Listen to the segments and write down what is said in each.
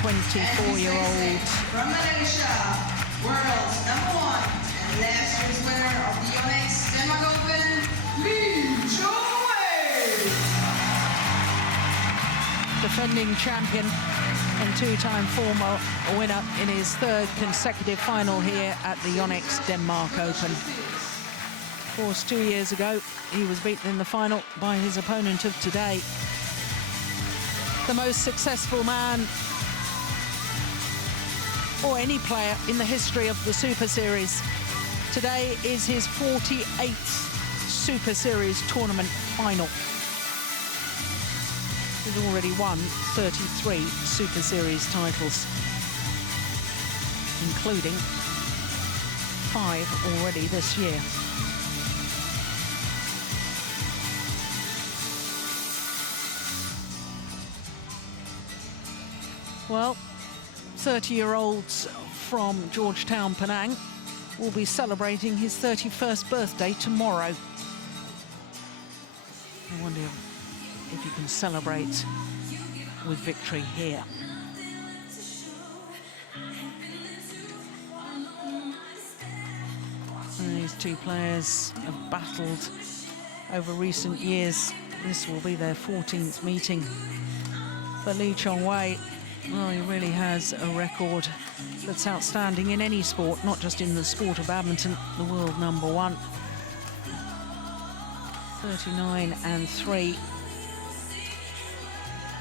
24-year-old. From Malaysia, world's #1 and last year's winner of the YONEX Denmark Open, Chong Wei. Defending champion and two-time former winner in his third consecutive final here at the YONEX Denmark Open. Of course, 2 years ago, he was beaten in the final by his opponent of today. The most successful man, or any player, in the history of the Super Series. Today is his 48th Super Series tournament final. He's already won 33 Super Series titles, including 5 already this year. Well, 30-year-olds from Georgetown, Penang will be celebrating his 31st birthday tomorrow. I wonder if you can celebrate with victory here. And these two players have battled over recent years. This will be their 14th meeting. For Chong Wei, well, he really has a record that's outstanding in any sport, not just in the sport of badminton, the world #1. 39-3.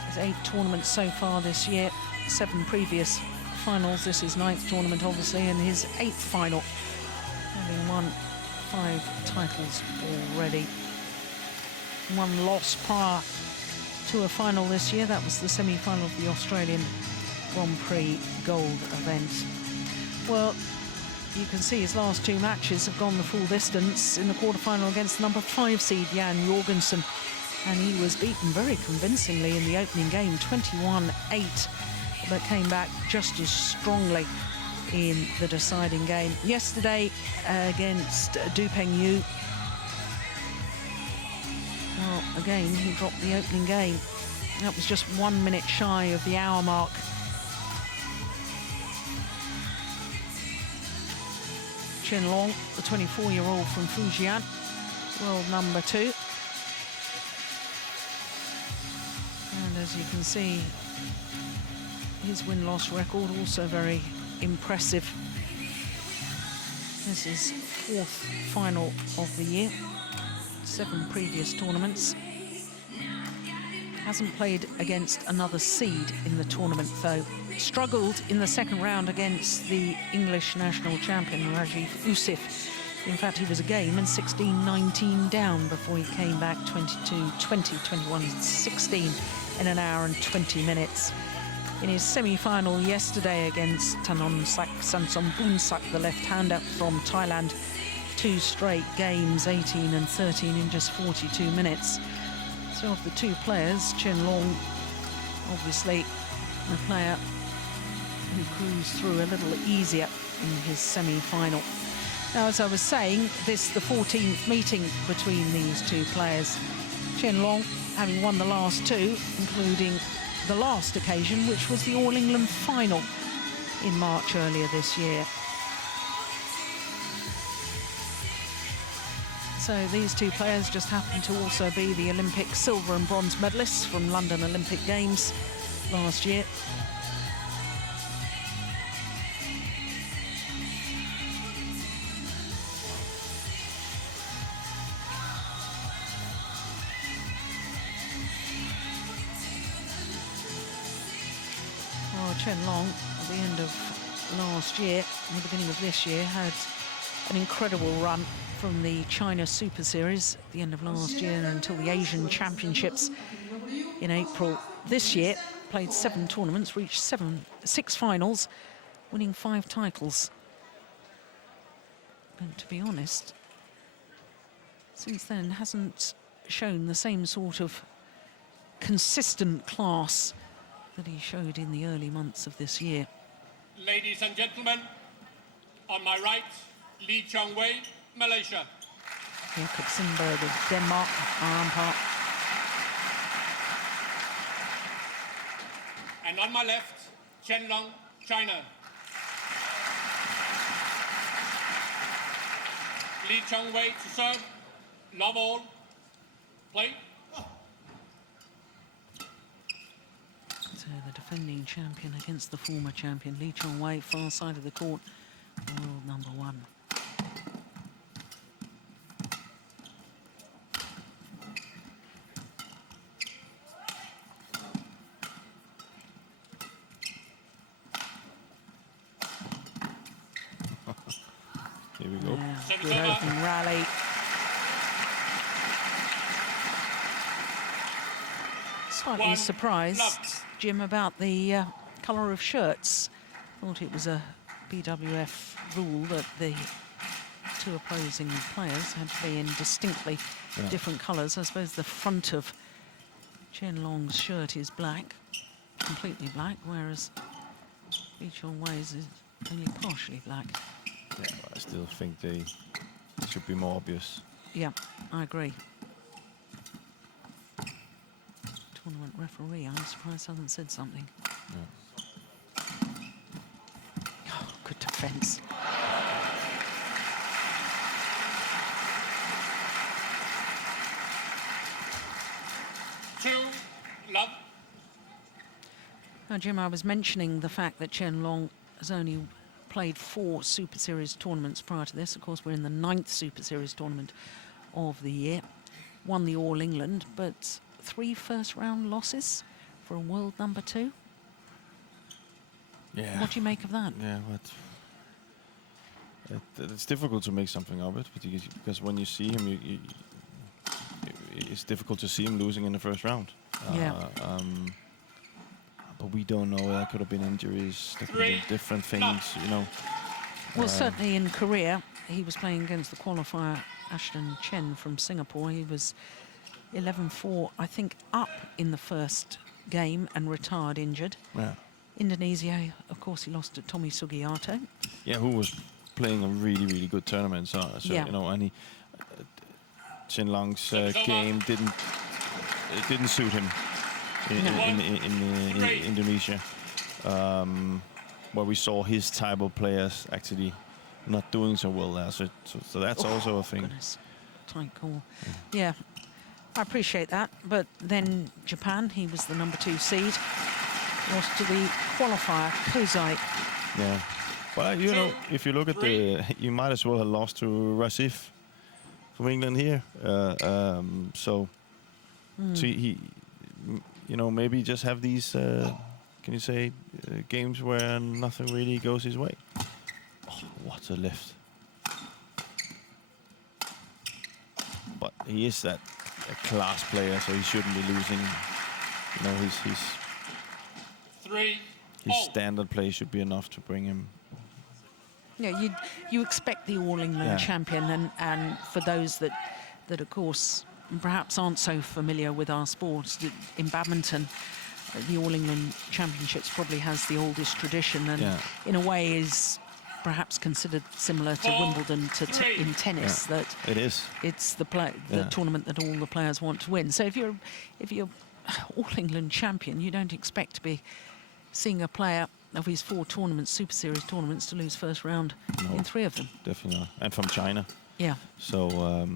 There's 8 tournaments so far this year, 7 previous finals. This is 9th tournament, obviously, and his 8th final, having won 5 titles already. 1 loss prior to a final this year. That was the semi-final of the Australian Grand Prix Gold event. Well, you can see his last 2 matches have gone the full distance. In the quarterfinal against number 5 seed Jan Jorgensen, and he was beaten very convincingly in the opening game, 21-8, but came back just as strongly in the deciding game. Yesterday against Du Pengyu, well, again, he dropped the opening game. That was just 1 minute shy of the hour mark. Chen Long, the 24-year-old from Fujian, world #2. And as you can see, his win-loss record also very impressive. This is 4th final of the year, 7 previous tournaments. Hasn't played against another seed in the tournament, though. Struggled in the second round against the English national champion, Rajiv Usif. In fact, he was a game and 16-19 down before he came back 22-20, 21-16 in an hour and 20 minutes. In his semi-final yesterday against Thanomsak Sansomboonsak, the left-hander from Thailand, 2 straight games, 18 and 13 in just 42 minutes. So of the 2 players, Chen Long, obviously the player who cruised through a little easier in his semi-final. Now, as I was saying, this is the 14th meeting between these 2 players. Chen Long having won the last 2, including the last occasion, which was the All England final in March earlier this year. So these 2 players just happen to also be the Olympic silver and bronze medalists from London Olympic Games last year. Well, Chen Long, at the end of last year, and the beginning of this year, had an incredible run from the China Super Series at the end of last year until the Asian Championships in April this year. Played 7 tournaments, reached 6 finals, winning 5 titles. But to be honest, since then hasn't shown the same sort of consistent class that he showed in the early months of this year. Ladies and gentlemen, on my right, Chong Wei, Malaysia. Jakob Sindberg of Denmark, our umpire. And on my left, Chen, China. Chong Wei to serve. Love all. Play. So the defending champion against the former champion, Chong Wei, far side of the court, world number 1. Here we go. Yeah, good open rally. Slightly surprised, Jim, about the colour of shirts. Thought it was a BWF rule that the 2 opposing players had to be in distinctly different colours. I suppose the front of Chen Long's shirt is black, completely black, whereas Chong Wei's is only partially black. Yeah, but I still think they should be more obvious. Yeah, I agree. Tournament referee, I'm surprised hasn't said something. Yeah. Oh, good defence. Love. Now, Jim, I was mentioning the fact that Chen Long has only played 4 Super Series tournaments prior to this. Of course, we're in the 9th Super Series tournament of the year. Won the All England, but 3 first-round losses for a world number 2. Yeah. What do you make of that? Yeah, but it's difficult to make something of it because when you see him, it's difficult to see him losing in the first round. Yeah. But we don't know. That could have been injuries. There could have been different things, you know. Well, certainly in Korea, he was playing against the qualifier Ashton Chen from Singapore. He was 11-4, I think, up in the first game and retired injured. Yeah. Indonesia, of course, he lost to Tommy Sugiarto. Yeah, who was playing a really, really good tournament. So yeah. You know, and he Chen Long's game didn't suit him in Indonesia, where we saw his type of players actually not doing so well there. So that's also a thing. Goodness. Tight call. Yeah, I appreciate that. But then Japan, he was the number 2 seed. Lost to the qualifier, Kozai. Yeah. Well, you know, if you look at you might as well have lost to Rasif from England here. So he, you know, maybe just have these, can you say, games where nothing really goes his way. Oh, what a lift. But he is a class player, so he shouldn't be losing. You know, his standard play should be enough to bring him. Yeah, you expect the All England champion, and for those that of course perhaps aren't so familiar with our sports, in badminton, the All England Championships probably has the oldest tradition, and in a way is perhaps considered similar to Wimbledon in tennis. That it is. It's the tournament that all the players want to win. So if you're All England champion, you don't expect to be seeing a player of his 4 tournaments, Super Series tournaments, to lose first round in 3 of them. Definitely not. And from China. Yeah. So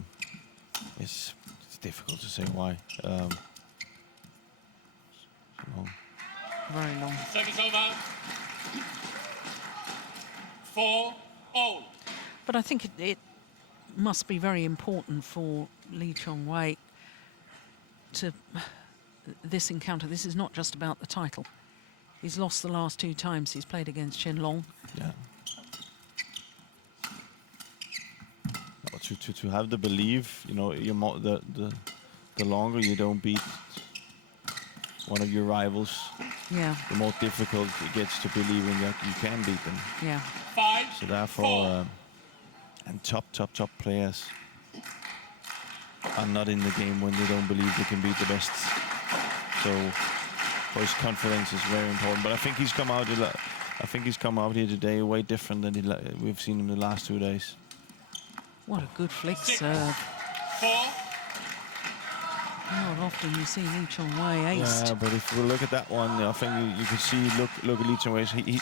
it's difficult to say why. Long. Very long. Service over. 4-0. But I think it must be very important for Chong Wei to this encounter. This is not just about the title. He's lost the last 2 times he's played against Chen Long. Yeah. To have the belief, you know, the longer you don't beat one of your rivals, the more difficult it gets to believing that you can beat them. Yeah. 5, so therefore, and top players are not in the game when they don't believe they can beat the best. So for his confidence is very important. But I think he's come out. I think he's come out here today way different than we've seen him the last 2 days. What a good flick serve. 4. Not often you see Lee Chong Wei aced. Yeah, but if we look at that one, I think you can see, look at Lee Chong Wei. He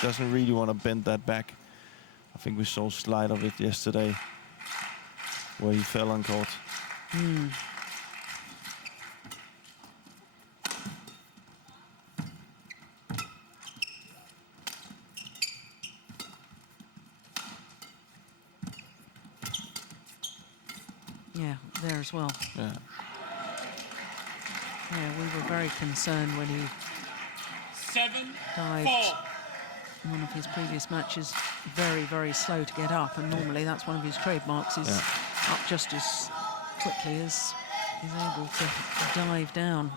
doesn't really want to bend that back. I think we saw a slide of it yesterday where he fell on court. Yeah, there as well. Yeah. Yeah, we were very concerned when he 7-4. dived in one of his previous matches. Very, very slow to get up, and normally that's one of his trademarks, is up just as quickly as he's able to dive down.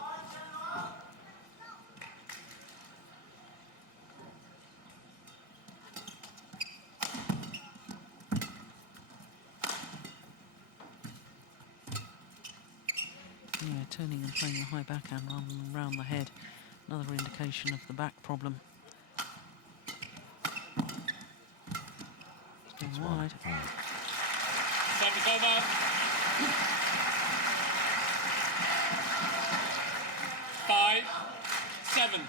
Yeah, turning and playing the high backhand rather than round the head. Another indication of the back problem. It's going wide. Service over. 5-7.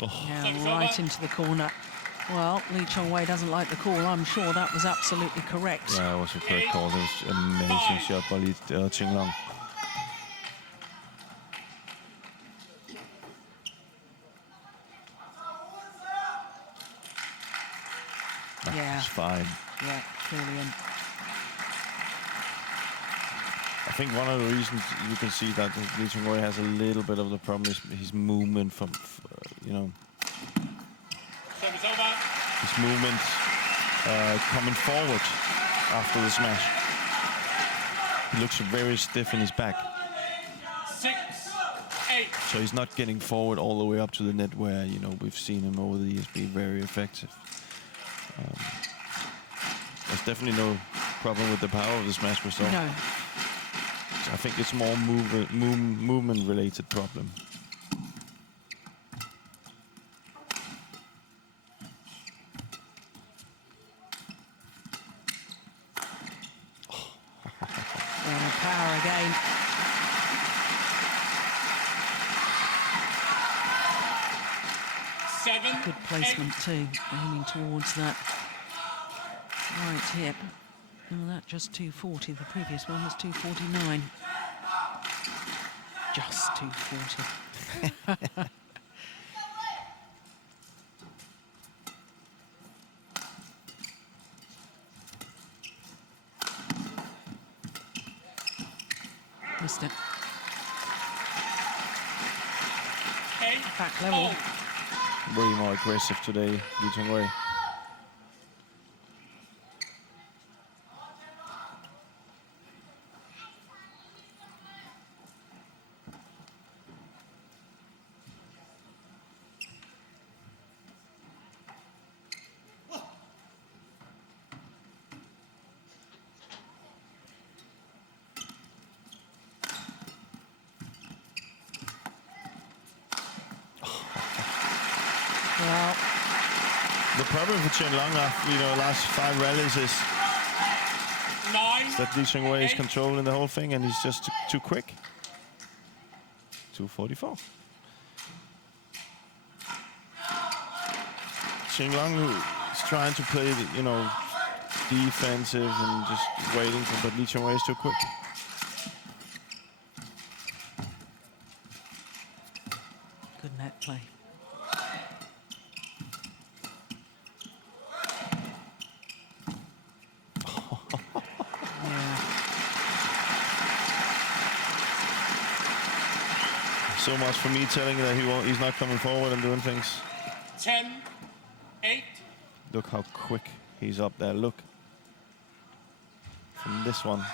Yeah, right into the corner. Well, Lee Chong Wei doesn't like the call. I'm sure that was absolutely correct. Yeah, it was a correct call. It was an amazing shot by Chen Long. Yeah. It's fine. Yeah, brilliant. I think one of the reasons you can see that Lee Chong Wei has a little bit of the problem is his movement from, you know, Service over. his movement coming forward after the smash. He looks very stiff in his back. 6-8. So he's not getting forward all the way up to the net where, you know, we've seen him over the years be very effective. There's definitely no problem with the power of the smash we saw. No. I think it's more movement-related problem. Yeah, power again. Good placement too, aiming towards that right hip. Well, that just 240. The previous one was 249. Just 240. Missed it. Back level. Way more aggressive today, Lee Chong Wei. Well, the problem for Chen Long after, you know, last 5 rallies is that Lee Chong Wei is controlling the whole thing and he's just too quick. 244. Chen Long is trying to play, you know, defensive and just waiting for, but Lee Chong Wei is too quick. good net play. So much for me telling you that he's not coming forward and doing things. 10-8. Look how quick he's up there. Look. From this one.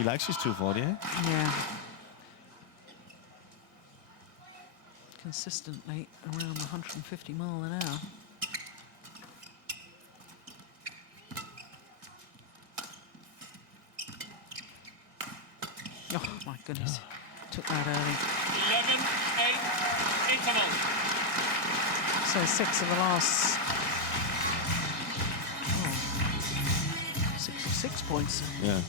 He likes his 240, eh? Yeah. Consistently around 150 mile an hour. Oh my goodness, took that early. 11-8 interval. So 6 of the last, 6 points Yeah.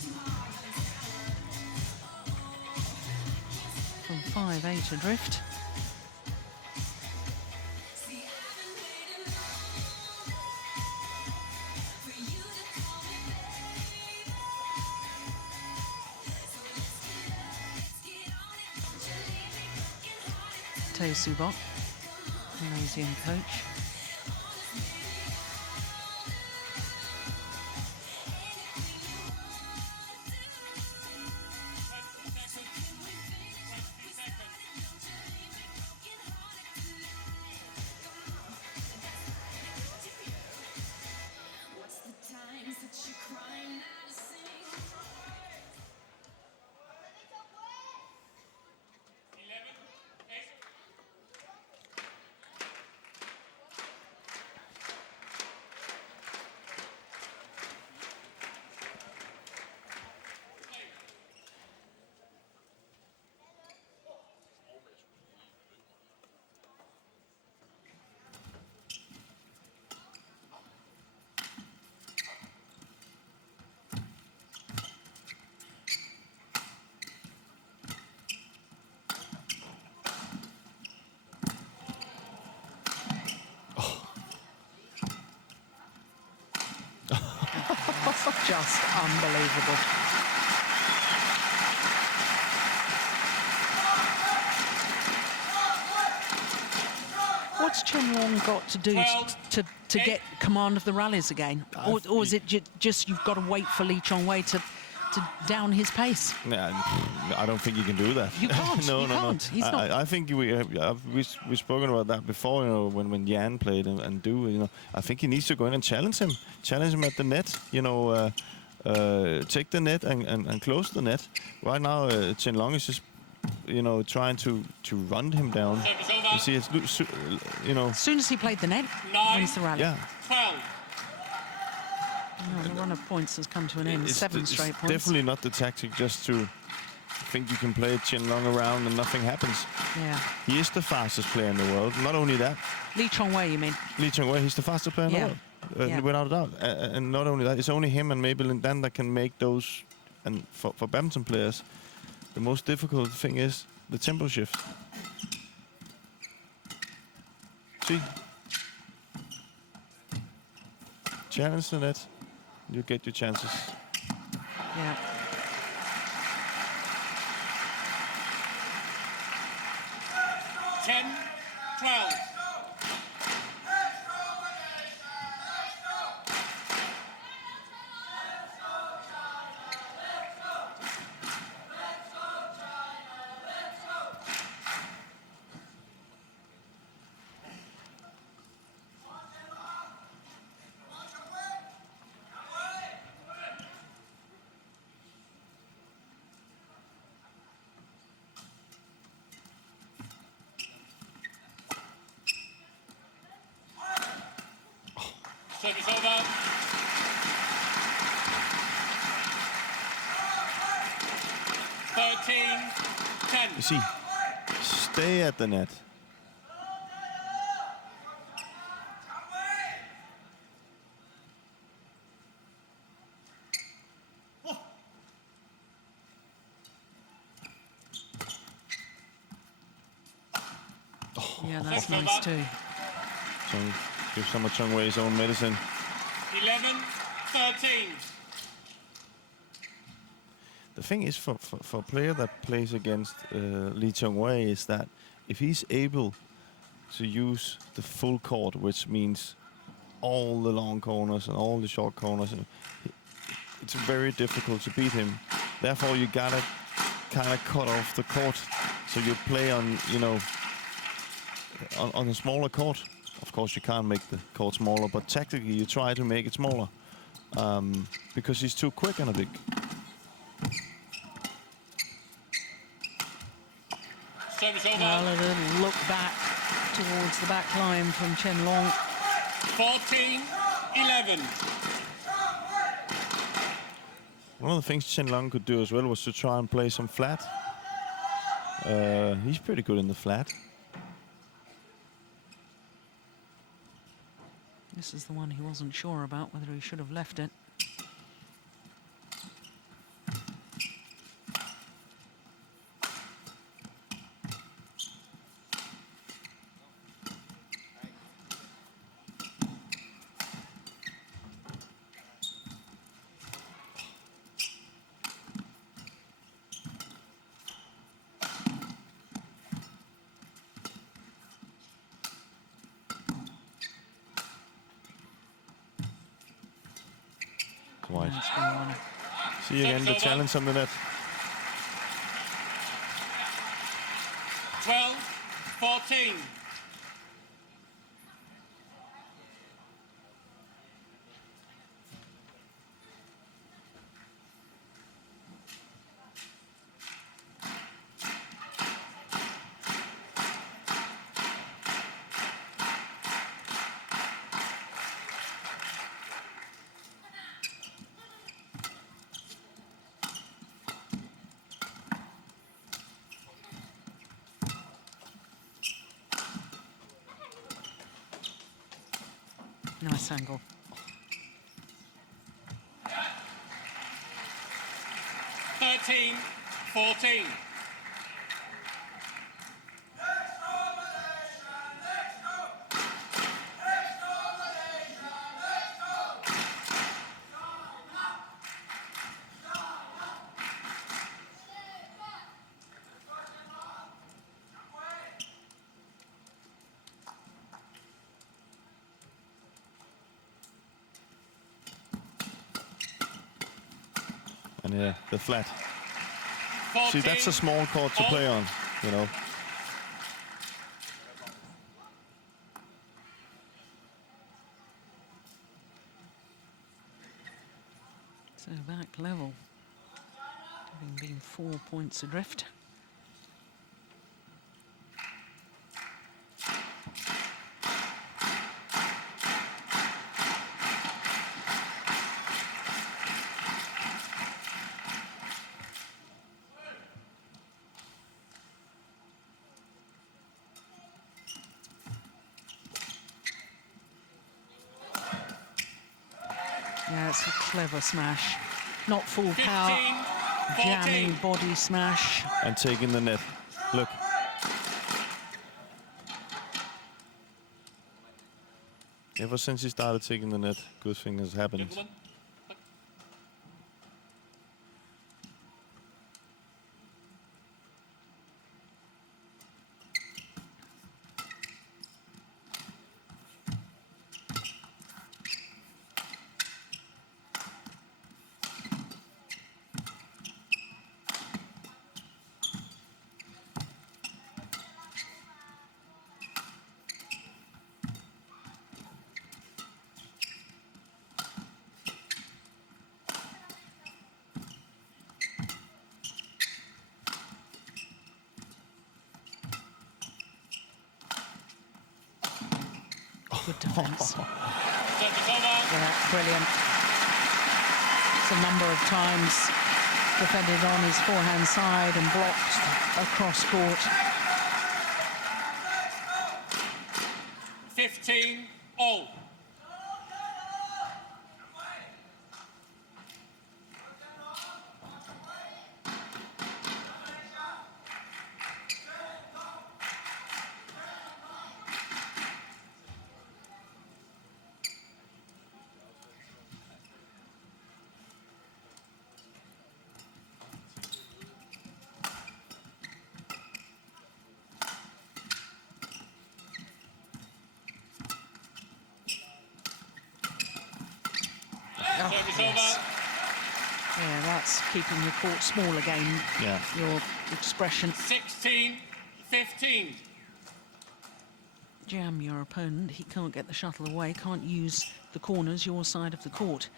from 5-8 adrift. Subot, Malaysian coach. Just unbelievable. What's Chen got to do to get command of the rallies again? Or is it just you've got to wait for Chong Wei to down his pace? Yeah, I don't think you can do that. You can't. No. He's not. I think we've spoken about that before. You know, when Jan played and do. You know, I think he needs to go in and challenge him at the net. You know, take the net and close the net. Right now, Chen Long is just, you know, trying to run him down. You see, it's, you know. As soon as he played the net, wins the rally. Yeah. 12. The run of points has come to an end. 7 straight points. Definitely not the tactic just to think you can play Chen Long around and nothing happens. Yeah. He is the fastest player in the world. Not only that. Chong Wei, you mean? Chong Wei, he's the fastest player in the world. Without a doubt. And not only that, it's only him and maybe Lindan that can make those. And for badminton players, the most difficult thing is the tempo shift. See? Challenge the net. You get your chances. Yeah. Ten, 12. Service over. 13-10. You see, stay at the net. Yeah, that's nice too. So give some of Chong Wei's own medicine. 11-13. The thing is, for a player that plays against Chong Wei, is that if he's able to use the full court, which means all the long corners and all the short corners, it's very difficult to beat him. Therefore, you gotta kind of cut off the court, so you play on, you know, on a smaller court. Of course, you can't make the court smaller, but tactically you try to make it smaller because he's too quick on a big. Service over. Well, a little look back towards the back line from Chen Long. 14-11. One of the things Chen Long could do as well was to try and play some flat. He's pretty good in the flat. This is the one he wasn't sure about, whether he should have left it. Wide. That's going on. See again the challenge on the net. 12-14. Nice angle. 13-14. And yeah, the flat. 14. See, that's a small court to play on, you know. So back level, having been 4 points adrift. Yeah, it's a clever smash. Not full power, 15-14. jamming body smash. And taking the net. Look. Ever since he started taking the net, good thing has happened. Gentlemen. Good defence. Service over. Yeah, brilliant. It's a number of times defended on his forehand side and blocked across court. 15-all. Service over. Yeah, that's keeping the court small again. Yeah. Your expression. 16-15. Jam your opponent. He can't get the shuttle away, can't use the corners, your side of the court.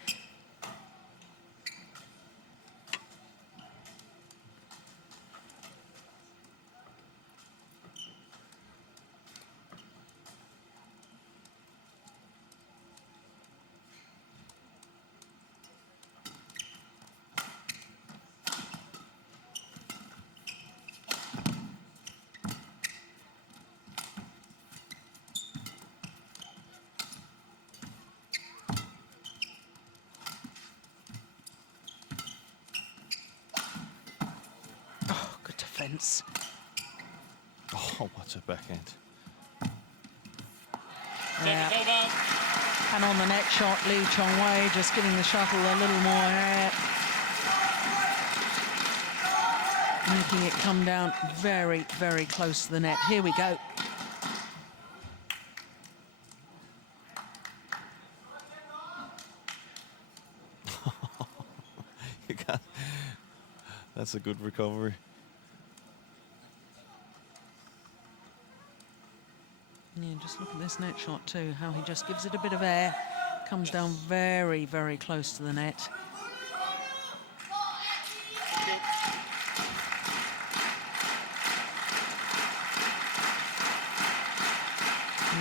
defense. Oh, what's a backhand. Yeah. Service over. And on the net shot, Chong Wei just giving the shuttle a little more air. Making it come down very, very close to the net. Here we go. You can't. That's a good recovery. Yeah, just look at this net shot too, how he just gives it a bit of air, comes down very, very close to the net.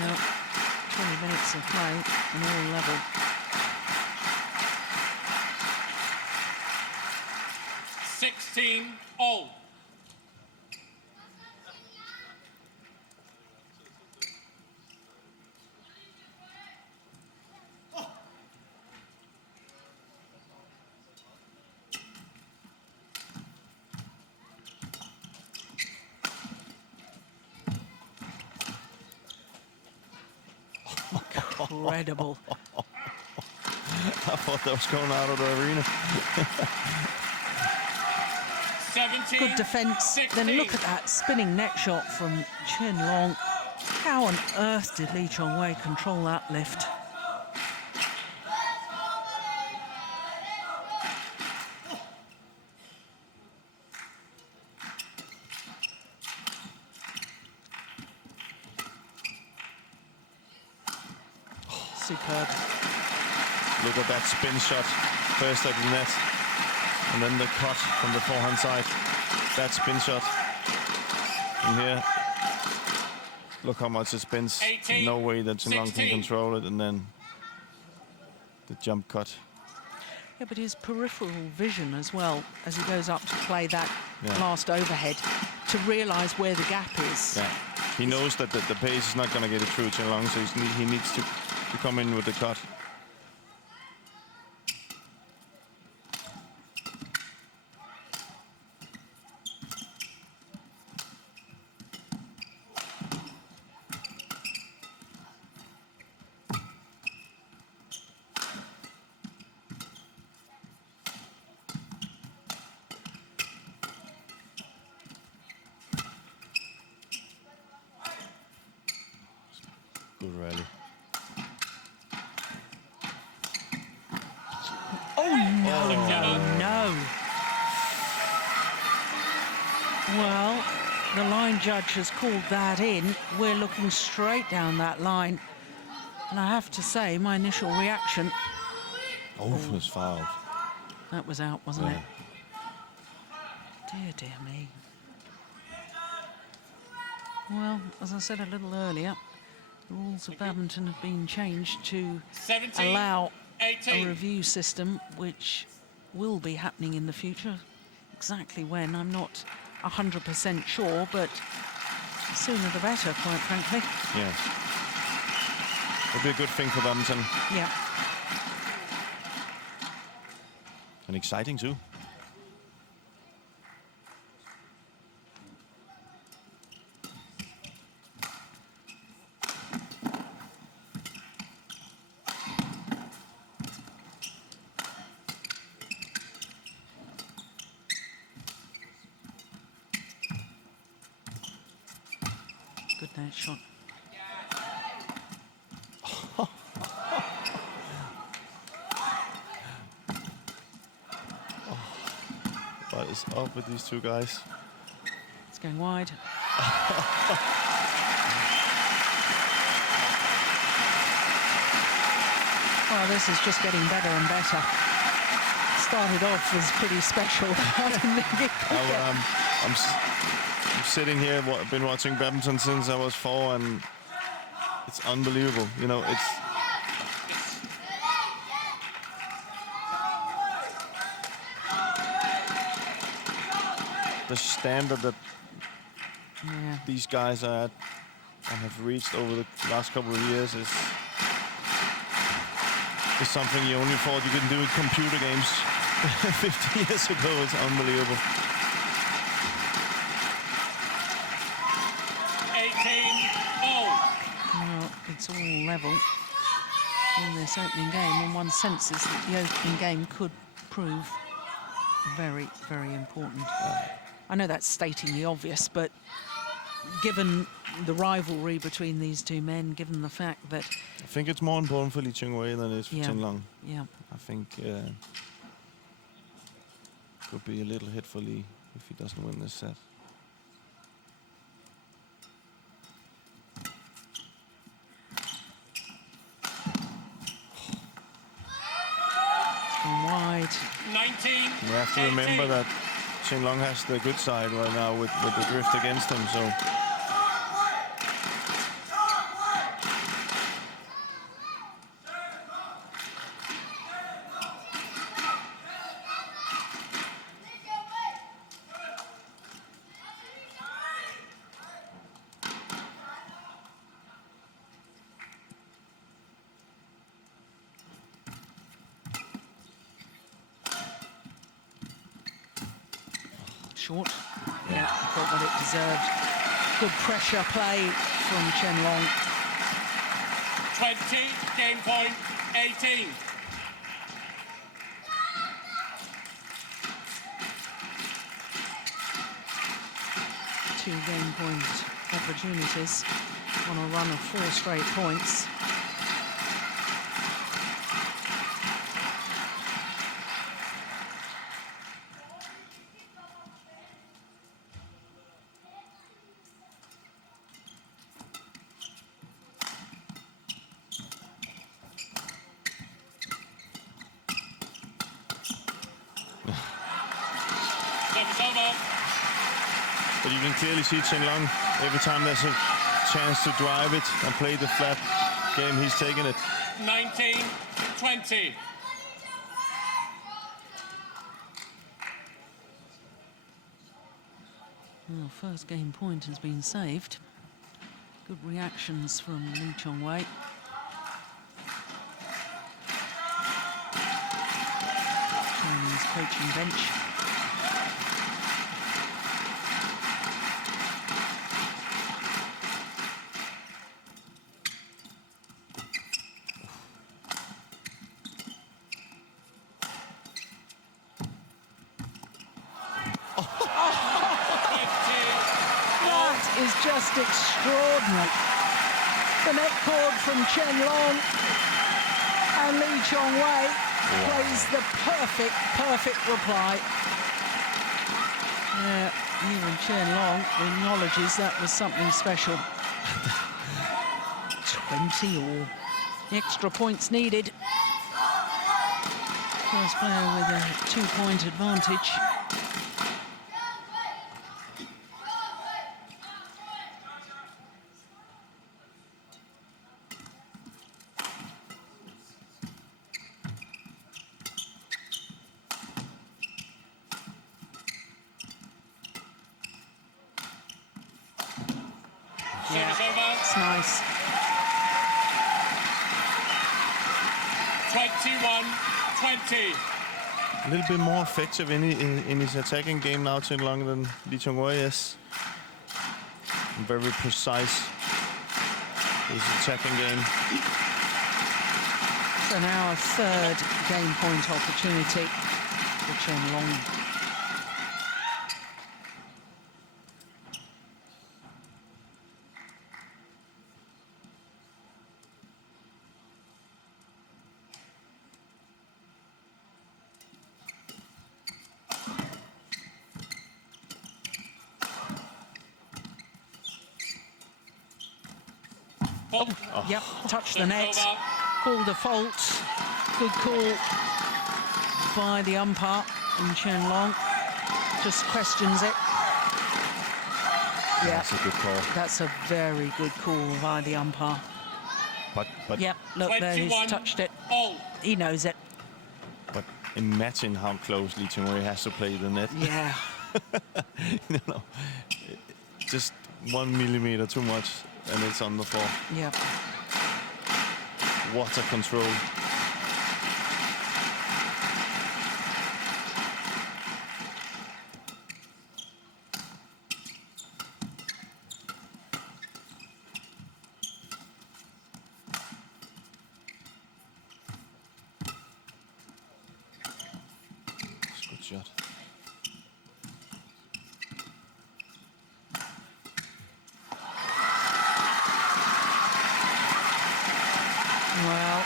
Now, 20 minutes of play and all level. all. Incredible. I thought that was going out of the arena. 17, Good defence. 16. Then look at that spinning net shot from Chen Long. How on earth did Chong Wei control that lift? Superb. Look at that spin shot. First at the net, and then the cut from the forehand side. That spin shot. And here, look how much it spins. 18, No way that Chen Long can 16. control it, and then the jump cut. Yeah, but his peripheral vision as well, as he goes up to play that Yeah. last overhead, to realise where the gap is. Yeah, he knows that the pace is not going to get it through Chen Long, so he needs to come in with the cut. Good rally. Oh, no, no. Well, the line judge has called that in. We're looking straight down that line. And I have to say, my initial reaction, Oh, it was fouled. that was out, wasn't Yeah. it? Dear, dear me. Well, as I said a little earlier, the rules of badminton have been changed to 17, allow a 18. review system, which will be happening in the future. Exactly when, I'm not 100% sure, but sooner the better, quite frankly. Yeah. It'll be a good thing for badminton, Yeah. and exciting too. Good net shot. What is up with these two guys? It's going wide. Well, this is just getting better and better. Started off as pretty special. I didn't think it could get. I'm sitting here. I've been watching badminton since I was 4, and it's unbelievable. You know, it's the standard that Yeah. these guys are at and have reached over the last couple of years is something you only thought you could do in computer games 50 years ago. It's unbelievable. level in this opening game, and one senses that the opening game could prove very, very important. I know that's stating the obvious, but given the rivalry between these two men, given the fact that... I think it's more important for Chong Wei than it is for Chen Long. Yeah. I think could be a little hit for Lee if he doesn't win this set. Gone wide. 19. We have to remember that Chen Long has the good side right now with the drift against him, so... Short. Yeah, got what it deserved. Good pressure play from Chen Long. 20, game point, 18. Two game point opportunities on a run of 4 straight points. But you can clearly see Chen Long, every time there's a chance to drive it and play the flat game, he's taking it. 19, 20. Well, first game point has been saved. Good reactions from Chong Wei. Chinese coaching bench. Is just extraordinary. The net cord from Chen Long, and Chong Wei plays the perfect reply. Even Chen Long acknowledges that was something special. 20 all. Extra points needed. First player with a 2-point advantage. It's nice. 21-20. A little bit more effective in his attacking game now, Chen Long, than Chong Wei is. Very precise, his attacking game. So now a third game point opportunity for Chen Long. Yep, touched the net, called a fault. Good call by the umpire, and Chen Long just questions it. Yeah, That's a good call. That's a very good call by the umpire. But Yep, look there, he's touched it. He knows it. But imagine how closely Chong Wei has to play the net. Yeah. You know, just 1 millimeter too much, and it's on the floor. Yep. What a control. shot. Well,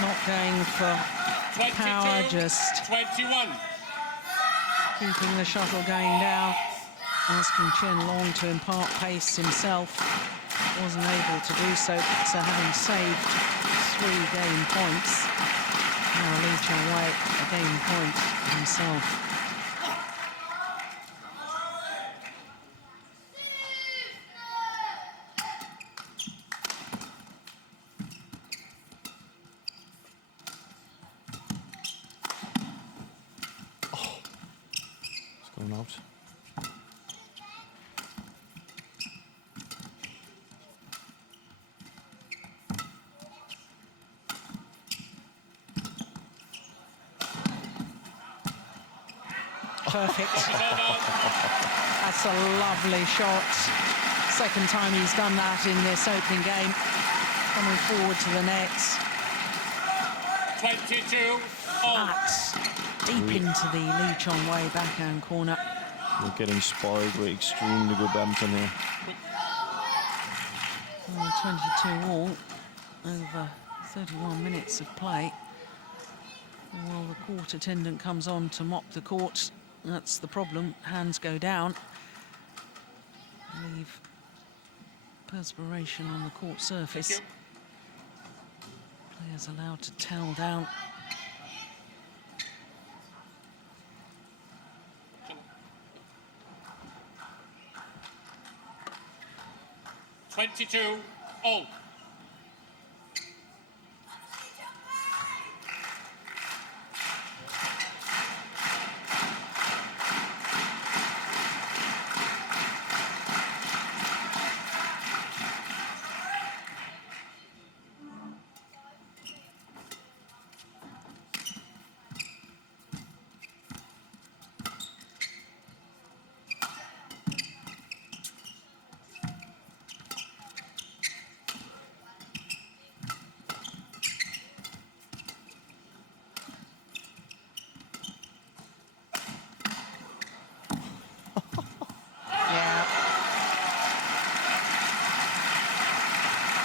not going for 22, power, just 21. keeping the shuttle going down, asking Chen Long to impart pace himself. Wasn't able to do so, so having saved 3 game points, now Li Chong Wei a game point himself. It's going out. Perfect. That's a lovely shot. Second time he's done that in this opening game. Coming forward to the net. 22. Flat, deep into the Li Chong Wei backhand corner. We're getting spoiled with extremely good badminton here. Well, 22 all over 31 minutes of play. While the court attendant comes on to mop the court, that's the problem. Hands go down. Leave perspiration on the court surface. Players allowed to towel down. all.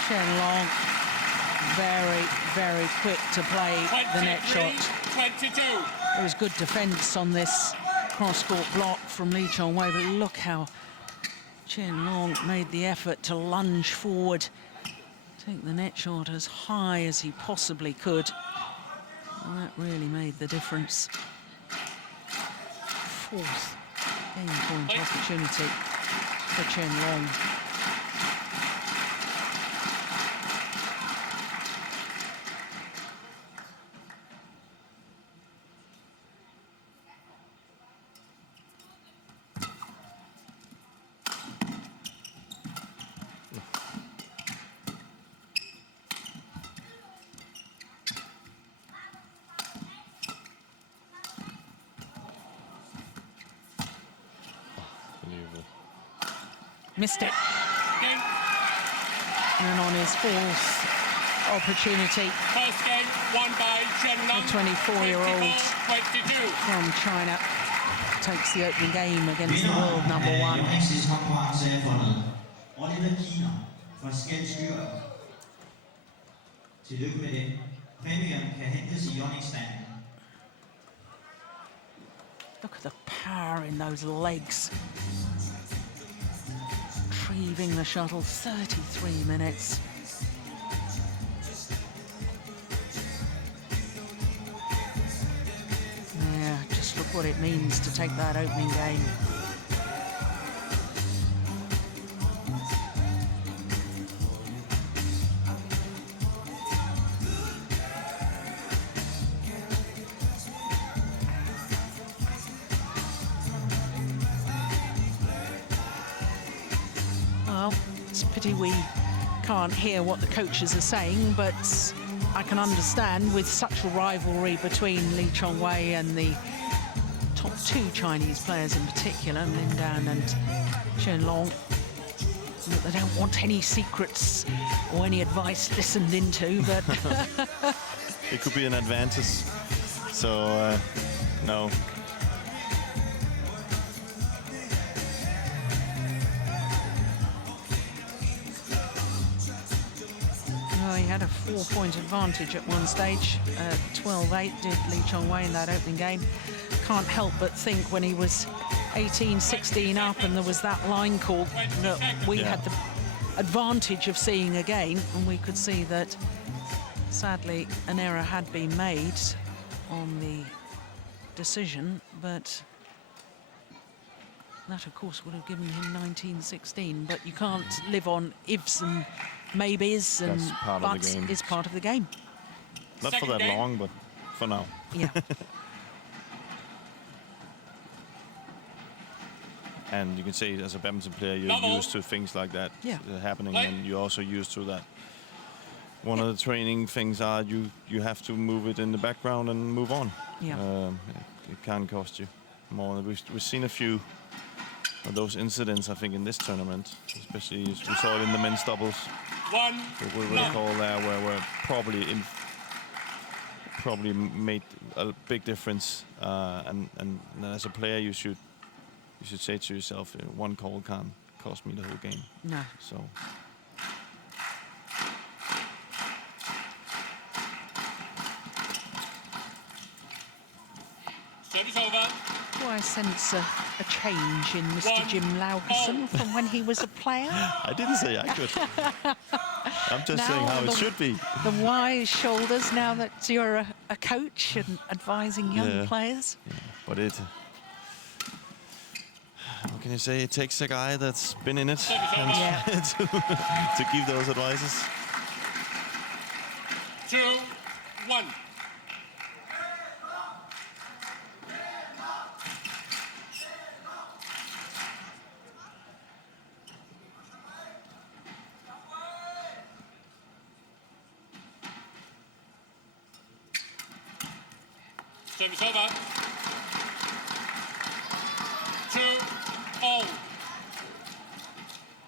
Chen Long, very quick to play the net shot. 22. There was good defence on this cross-court block from Li Chong Wei, but look how Chen Long made the effort to lunge forward, take the net shot as high as he possibly could. And that really made the difference. 4th game point opportunity for Chen Long. Missed it. And on his 4th opportunity, First game won by Chen Long. the 24-year-old 22. from China takes the opening game against the world #1. YONEX's konkurrencefundet Oliver Kiner fra Skælskør. Tillykke med det. Præmien kan hentes i YONEX-standen. Look at the power in those legs. Retrieving the shuttle, 33 minutes. Yeah, just look what it means to take that opening game. Well, it's a pity we can't hear what the coaches are saying, but I can understand with such a rivalry between Li Chong Wei and the top 2 Chinese players in particular, Lin Dan and Chen Long, that they don't want any secrets or any advice listened into, but It could be an advantage. So, no, 4-point advantage at one stage. 12-8 did Chong Wei in that opening game. Can't help but think when he was 18, 16 up and there was that line call that we had the advantage of seeing again, and we could see that sadly an error had been made on the decision, but that of course would have given him 19-16. But you can't live on ifs and maybes, and buts is part of the game. Not for that long, but for now. Yeah. And you can say, as a badminton player, you're used to things like that happening, and you're also used to that. One of the training things are you have to move it in the background and move on. Yeah. It can cost you more. We've seen a few of those incidents, I think, in this tournament, especially we saw it in the men's doubles. We would call there where probably made a big difference. And as a player, you should say to yourself, one call can't cost me the whole game. No. So. Service over. Do I sense a change in Mr. Jim Laugesen from when he was a player? I didn't say I could. I'm just now saying how it should be. The wise shoulders now that you're a coach and advising young players. Yeah, but it... What can you say? It takes a guy that's been in it and to give those advices. 2-1. Service over. 2-all.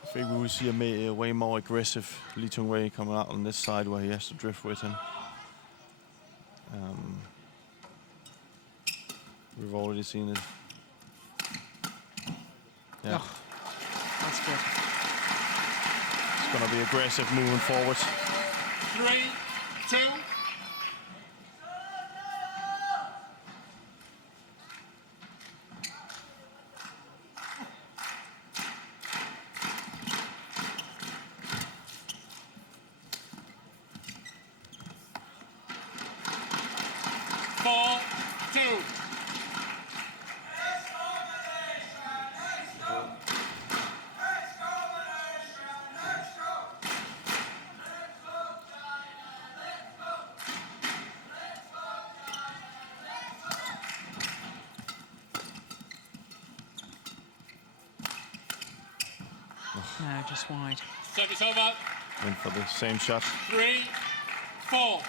I think we will see a way more aggressive Chong Wei coming out on this side where he has to drift with him. We've already seen it. Yeah. Oh, that's good. It's going to be aggressive moving forward. 3-2. No, just wide. Service over. Went for the same shot. 3-4.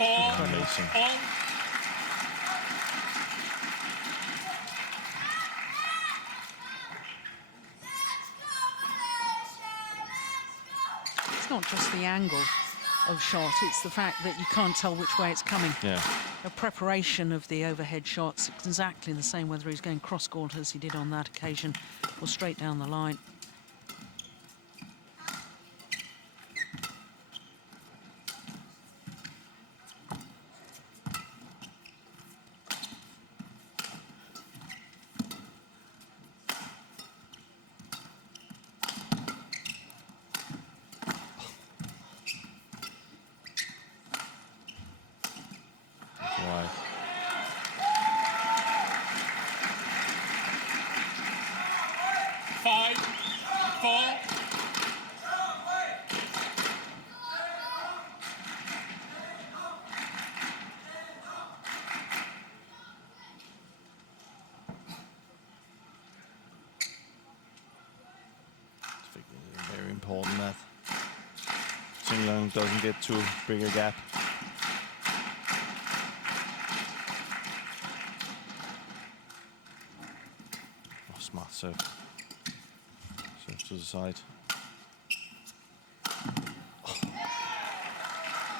Oh. Amazing. It's not just the angle of shot, it's the fact that you can't tell which way it's coming. Yeah. The preparation of the overhead shots, exactly the same whether he's going cross-court as he did on that occasion or straight down the line. Right. 5-4. I think it's very important that Qingyang doesn't get too big a gap. serve. Serve to the side.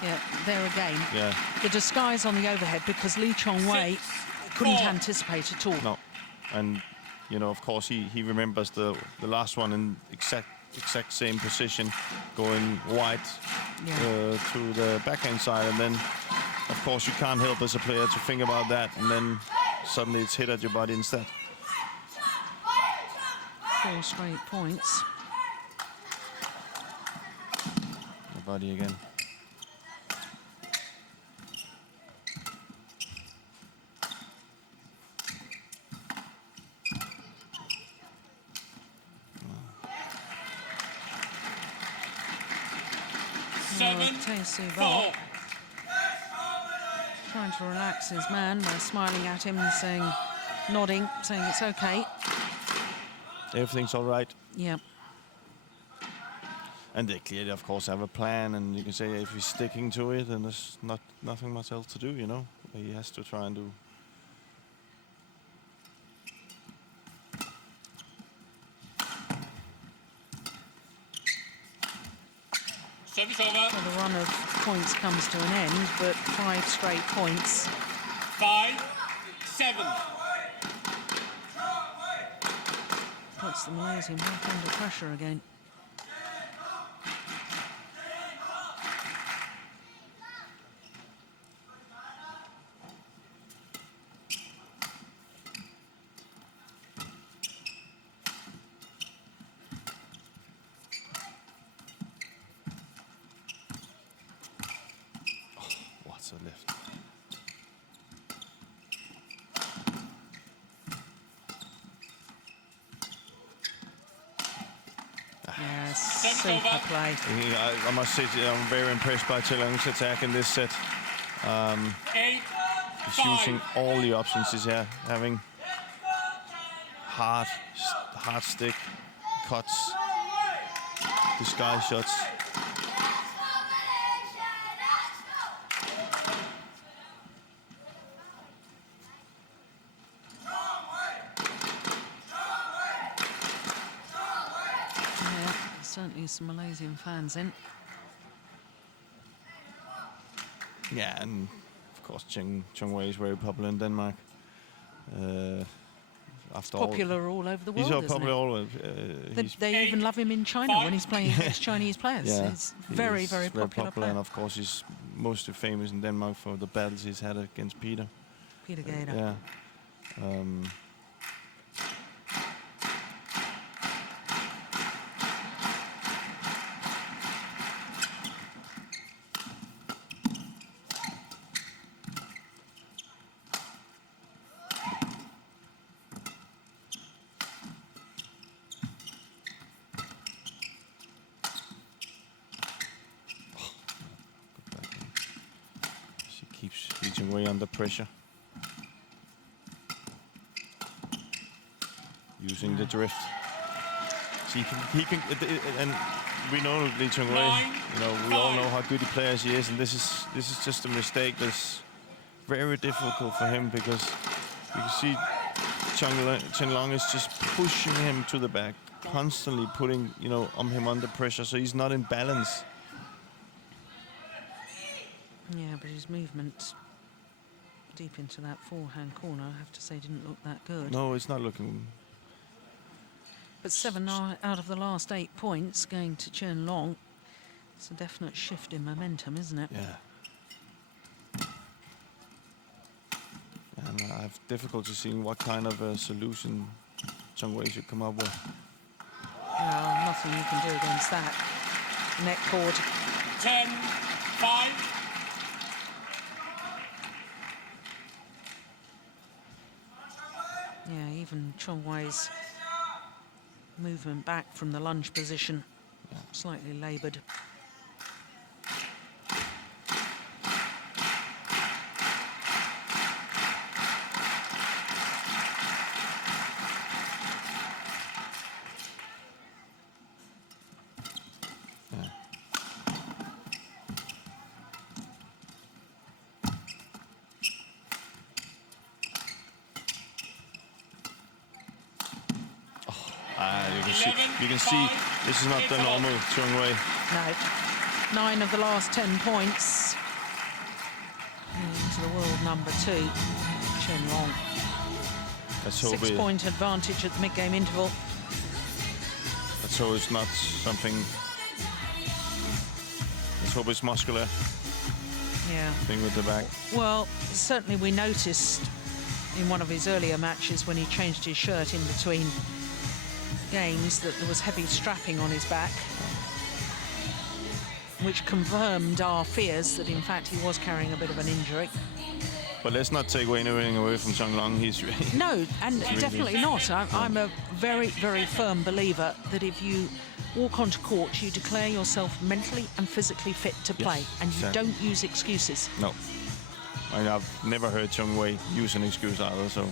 Yeah, there again. Yeah. The disguise on the overhead because Chong Wei couldn't anticipate at all. No. And, you know, of course, he remembers the last one in exact same position, going wide to the backhand side. And then, of course, you can't help as a player to think about that. And then suddenly it's hit at your body instead. 4 straight points. The body again. Four. Trying to relax his man by smiling at him and saying, nodding, saying it's okay. Everything's all right. Yeah. And they clearly, of course, have a plan, and you can say if he's sticking to it, then there's nothing much else to do, you know. He has to try and do. Service over. Well, the run of points comes to an end, but 5 straight points. 5-7. Puts the Malaysian back under pressure again. What's a lift? Yes, super play. I must say, I'm very impressed by Chelong's attack in this set. 8-5. He's using all the options he's having. Hard stick, cuts, disguise shots. Yeah, certainly some Malaysian fans in. Yeah, and of course Chong Wei is very popular in Denmark. After Popular all over the world, he's so isn't popular it? all over. They even love him in China when he's playing against Chinese players. Yeah, He's very, very popular player. And of course he's mostly famous in Denmark for the battles he's had against Peter. Peter Gader. Yeah. She keeps Chong Wei under pressure. Using the drift. So he can, and we know Chong Wei. You know, we all know how good a player he is, and this is just a mistake that's very difficult for him because you can see Chen Long is just pushing him to the back, constantly putting him under pressure, so he's not in balance. Yeah, but his movement deep into that forehand corner, I have to say, didn't look that good. No, it's not looking. But 7 out of the last 8 points going to Chen Long. It's a definite shift in momentum, isn't it? Yeah. And I have difficulty seeing what kind of a solution Chong Wei should come up with. Well, nothing you can do against that. Net cord. 10-5. Yeah, even Chong Wei's movement back from the lunge position, slightly laboured. You can see this is not the normal Chong Wei. No. 9 of the last 10 points. Into the world number 2, Chen Long. Let's hope 6-point advantage at the mid-game interval. Let's hope it's not something. Let's hope it's muscular. Yeah. Thing with the back. Well, certainly we noticed in one of his earlier matches when he changed his shirt in between games that there was heavy strapping on his back, which confirmed our fears that in fact he was carrying a bit of an injury. But let's not take anything away from Chen Long. He's really No, and definitely not. I'm a very, very firm believer that if you walk onto court, you declare yourself mentally and physically fit to play, and you exactly. don't use excuses. No. I mean, I've never heard Chong Wei use an excuse either, so.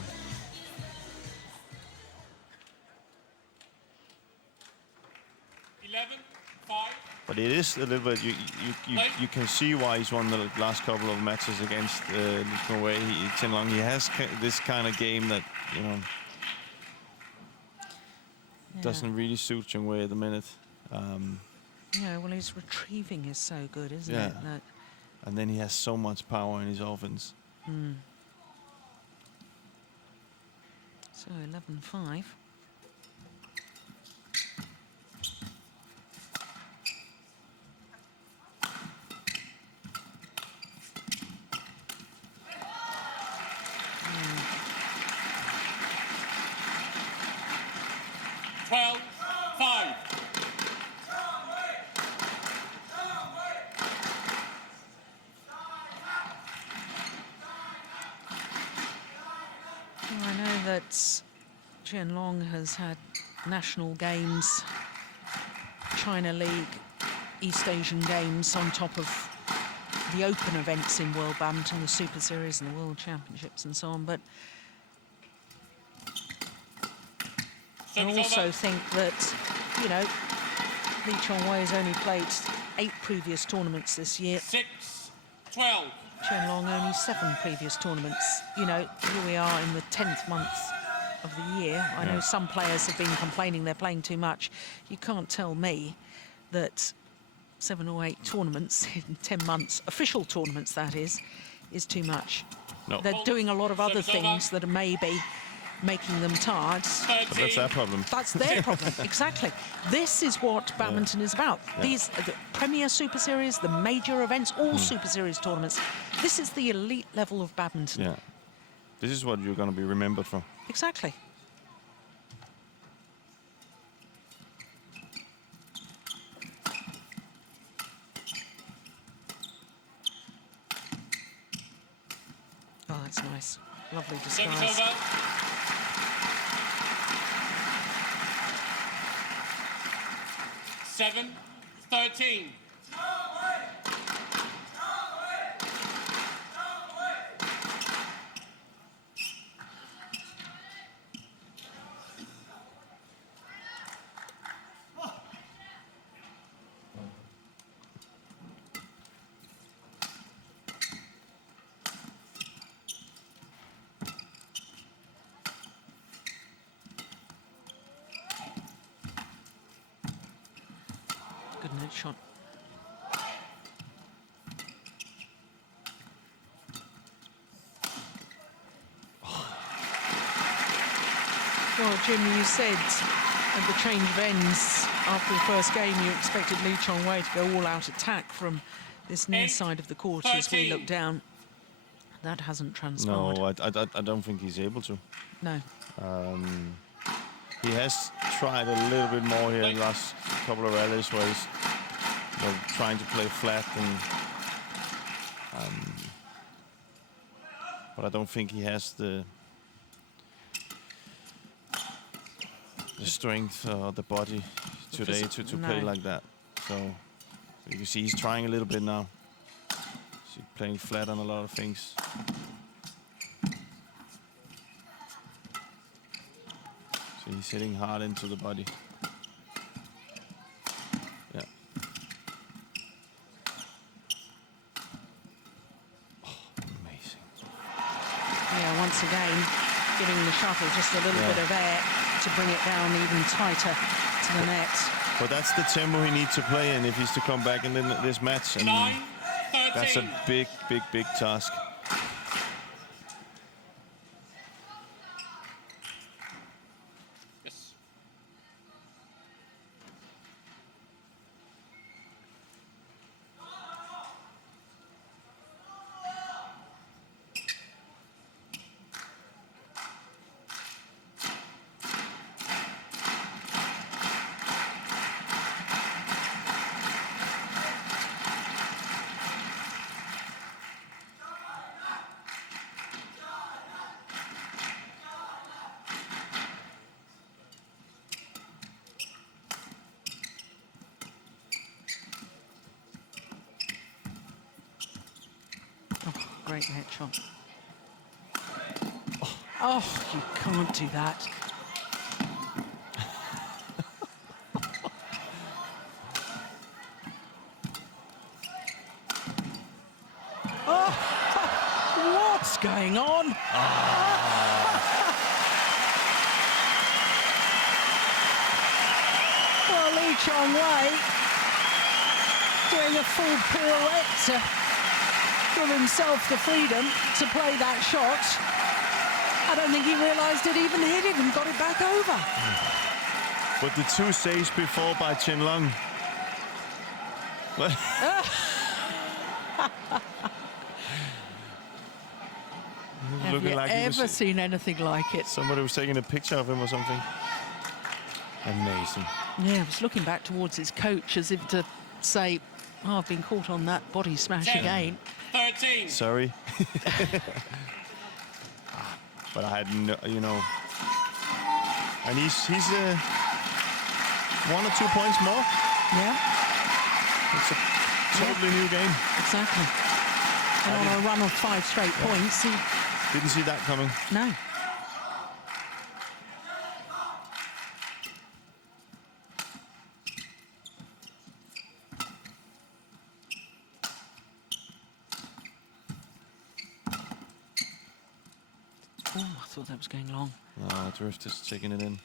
11-5. But it is a little bit, you can see why he's won the last couple of matches against Chong Wei. Chen Long, he has this kind of game that, you know, doesn't really suit Chong Wei at the minute. Yeah, well, his retrieving is so good, isn't Yeah. it? That And then he has so much power in his offense. So 11-5. Mm. 12-5. Well, I know that Chen Long has had national games, China League, East Asian Games on top of the open events in World Badminton, the Super Series and the World Championships and so on. But I also think that, you know, Lee Chong Wei has only played 8 previous tournaments this year. 6-12. Chen Long only 7 previous tournaments. You know, here we are in the 10th month of the year. I know some players have been complaining they're playing too much. You can't tell me that 7 or 8 tournaments in 10 months, official tournaments that is too much. No. They're doing a lot of other things that are maybe making them tired. But that's their problem. That's their problem, exactly. This is what badminton is about. Yeah. These are the Premier Super Series, the major events, all Super Series tournaments. This is the elite level of badminton. Yeah. This is what you're going to be remembered for. Exactly. Oh, that's nice. Lovely Service disguise. over. 7-13. Good net shot. Well, Jim, you said at the change of ends after the first game you expected Lee Chong Wei to go all-out attack from this near side of the court as we look down. That hasn't transpired. No, I don't think he's able to. No. He has tried a little bit more here in the last couple of rallies where he's, you know, trying to play flat, and but I don't think he has the strength or the body today to play like that. So you can see he's trying a little bit now. He's playing flat on a lot of things. So he's hitting hard into the body. Yeah. Oh, amazing. Yeah, once again, giving the shuttle just a little bit of air to bring it down even tighter to the net. But that's the tempo he needs to play in if he's to come back in this match. And 9-13. that's a big, big, big task. Yes. Great net shot. Oh, you can't do that. Oh, what's going on? Well, Chong Wei doing a full pirouette to give himself the freedom to play that shot. I don't think he realised it even hit him and got it back over. But the two saves before by Chen Long. Have you ever seen anything like it? Somebody was taking a picture of him or something. Amazing. Yeah, he was looking back towards his coach as if to say, oh, I've been caught on that body smash 10, again. 13. Sorry. But I had no, you know. And he's 1 or 2 points more. Yeah, It's a totally new game. exactly. And on a run of 5 straight points, he... Didn't see that coming. No. Oh, I thought that was going long. No, Drift is taking it in.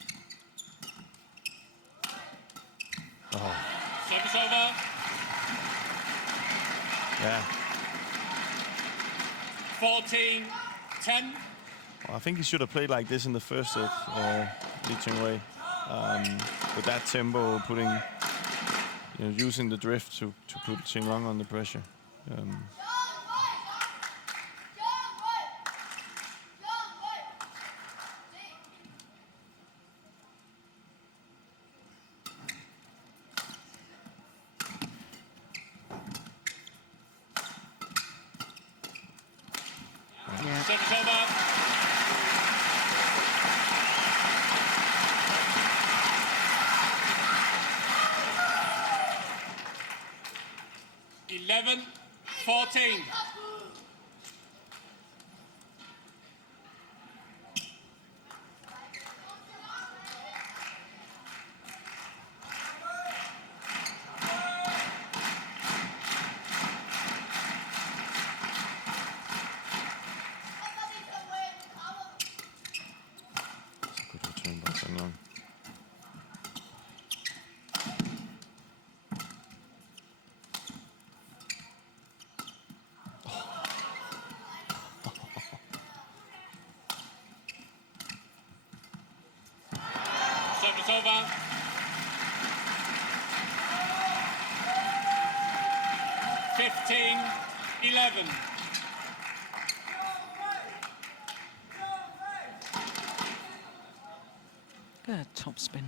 Oh, Service over. yeah. 14-10. Well, I think he should have played like this in the first set, Chong Wei. With that tempo, putting, you know, using the drift to put Chen Long under pressure. Yeah. Service over. Eleven, 14. Good return by Chen Long. Service over. 15-11. Good topspin.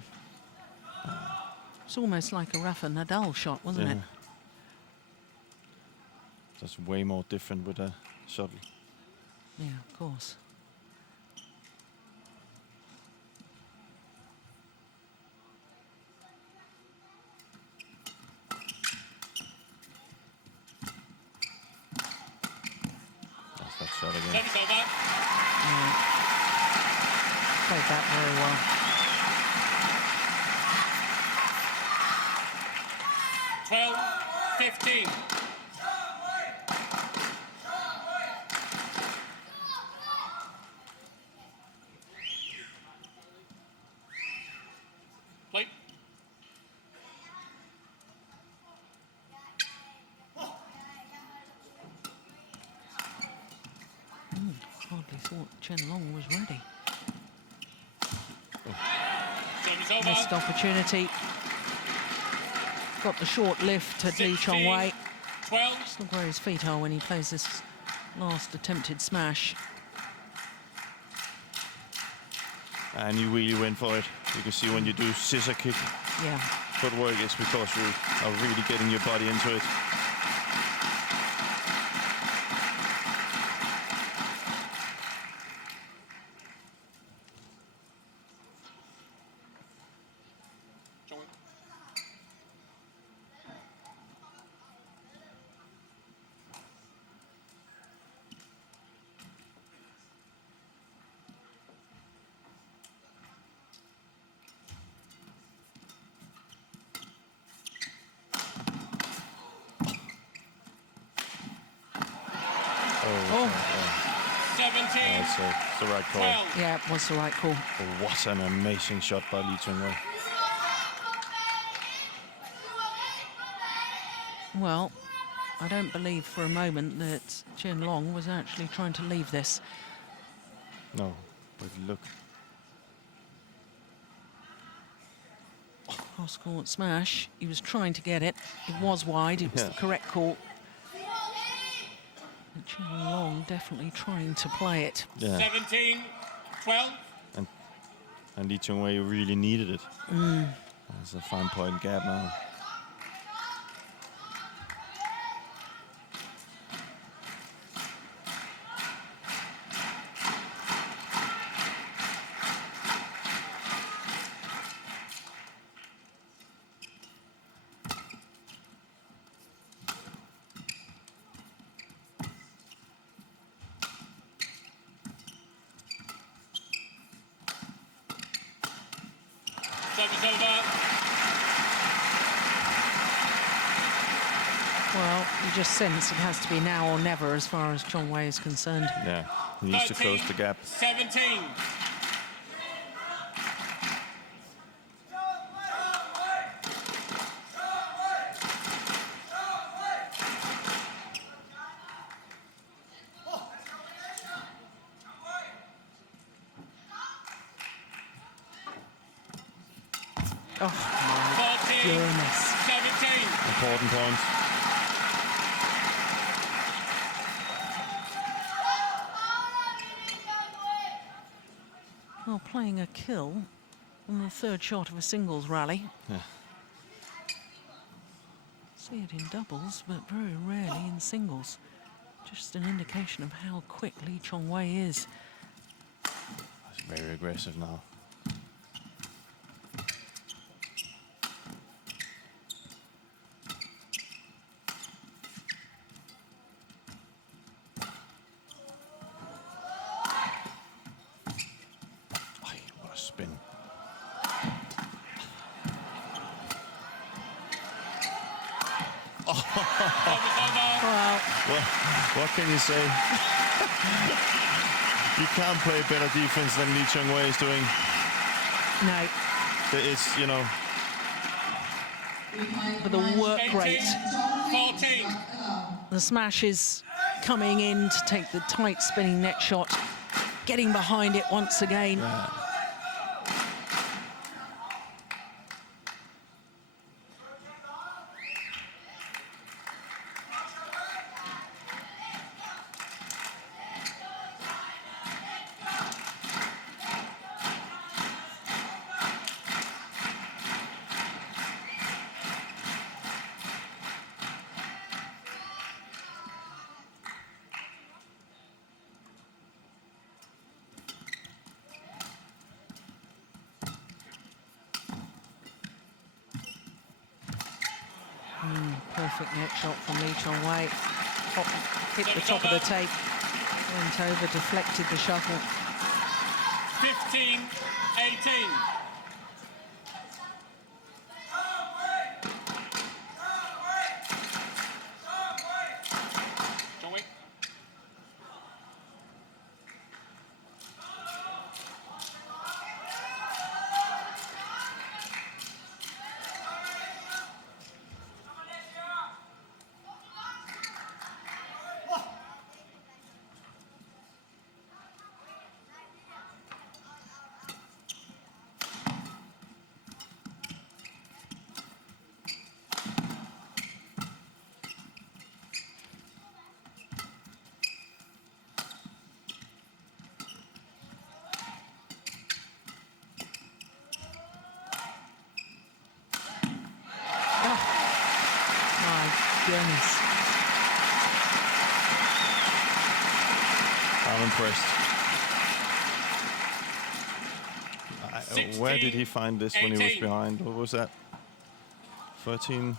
It's almost like a Rafa Nadal shot, wasn't it? That's way more different with a shuttle. Yeah, of course. That's that shot again. Service over. Played that very well. 12-15. Play. thought Chen Long was ready. Service over. Missed opportunity. Got the short lift at Lee Chong Wei. 12. Just look where his feet are when he plays this last attempted smash. And you really went for it. You can see when you do scissor kick Yeah. footwork, it's because you are really getting your body into it. Chong Wei. Oh, 17. That's the right call. 12. yeah, it was the right call. What an amazing shot by Lee Chong Wei. Well, I don't believe for a moment that Chen Long was actually trying to leave this. No, but look. Cross-court smash. He was trying to get it. It was wide. It was Yeah. the correct call. But Chen Long definitely trying to play it. Yeah, 17. 12. and Lee Chong Wei really needed it. There's a fine point gap now. Service over. Well, you just sense it has to be now or never as far as Chong Wei is concerned. Yeah, he needs to close the gap. 17. Oh, my 14. goodness. 17. Important point. Well, playing a kill on the third shot of a singles rally. Yeah. See it in doubles, but very rarely in singles. Just an indication of how quick Lee Chong Wei is. That's very aggressive now. Ay, what a spin. Service over. Well, What can you say? You can't play better defense than Lee Chong Wei is doing. no, It's, you know, but the work 18. rate. 14. The smash is coming in to take the tight spinning net shot, getting behind it once again. Perfect net shot from Lee Chong Wei. Hit the top of the tape, went over, deflected the shuttle. 15. 18. Chong Wei. goodness. I'm impressed. Where did he find this when he was behind? What was that? 13,